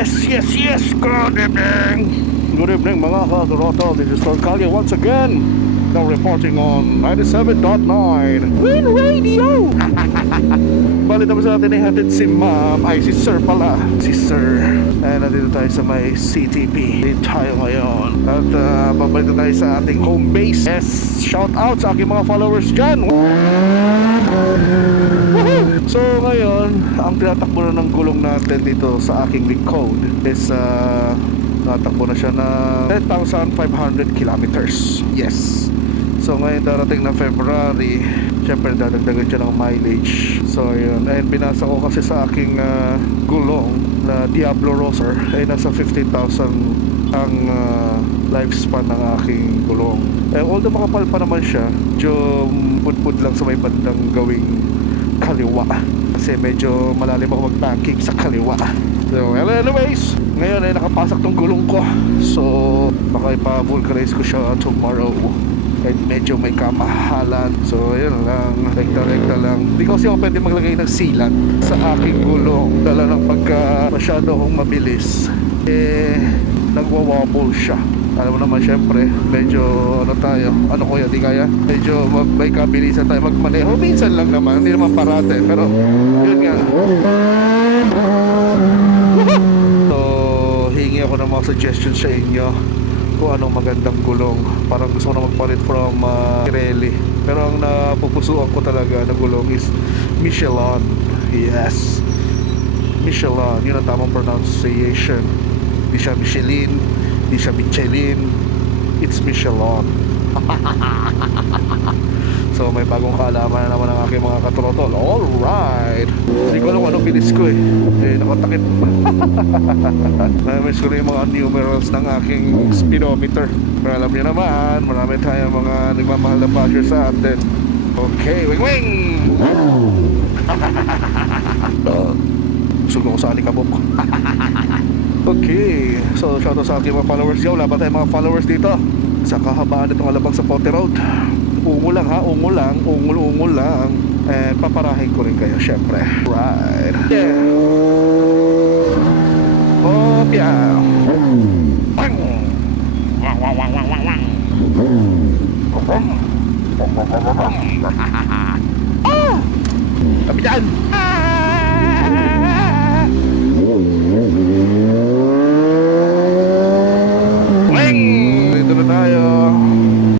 Yes. Good evening mga ka-Toronto. This is Tor Calio once again. Now reporting on 97.9 Win Radio. Bali tapos natin ihatid si ma'am. Ay si sir pala. Si sir. And nandito tayo sa may CTP. Dito tayo ngayon. At babalik tayo sa ating home base. Yes, shout out sa aking mga followers dyan. So ngayon, ang tinatakbo na ng gulong natin dito sa aking likod is natakbo na siya na 10,500 kilometers. Yes. So ngayon darating na February, syempre dadagdagan siya ng mileage. So yun, and binasa ko kasi sa aking gulong na Diablo Roser ay nasa 15,000 ang lifespan ng aking gulong. Although makapal pa naman siya, medyo pudpud lang sa may bandang gawing kaliwa kasi medyo malalim ako mag-banking sa kaliwa. So anyways, ngayon ay nakapasak tong gulong ko, so baka ipa-vulcanize ko siya tomorrow. And medyo may kamahalan, so yun lang, rekta lang. Hindi kasi ako pwede maglagay ng sealant sa aking gulong dala ng pagka masyado akong mabilis, nagwa-wobble siya. Alam mo naman, syempre medyo ano kuya, di kaya medyo may kabilisan tayo magmaneho. Minsan lang naman, hindi naman parate, pero yun nga. So hingi ako ng mga suggestions sa inyo kung anong magandang gulong. Parang gusto ko na magpalit from Pirelli, pero ang napupusuan ko talaga na gulong is Michelin. Yes, Michelin, yun ang tamang pronunciation. Di siya Michelin, di siya Michelin, it's Michelin. So may bagong kaalaman na naman ang aking mga katrotol. Alright, hindi ko alam anong bilis ko nakatakip. Namiss ko rin yung mga numerals ng aking speedometer. Pero alam niyo naman, marami tayong mga nagmamahal na basher sa atin. Okay, wing! Sugo ko sa alikabok. Okay, so shoutout sa aking mga followers. Wala ba tayong mga followers dito? Sa kahabaan itong alabang sa Ponte Road. Ungo lang ha, ungo lang. And paparahin ko rin kayo, syempre. Right. Yeah. Oh, yeah. Bang! Ah! Sabi dyan! Ah!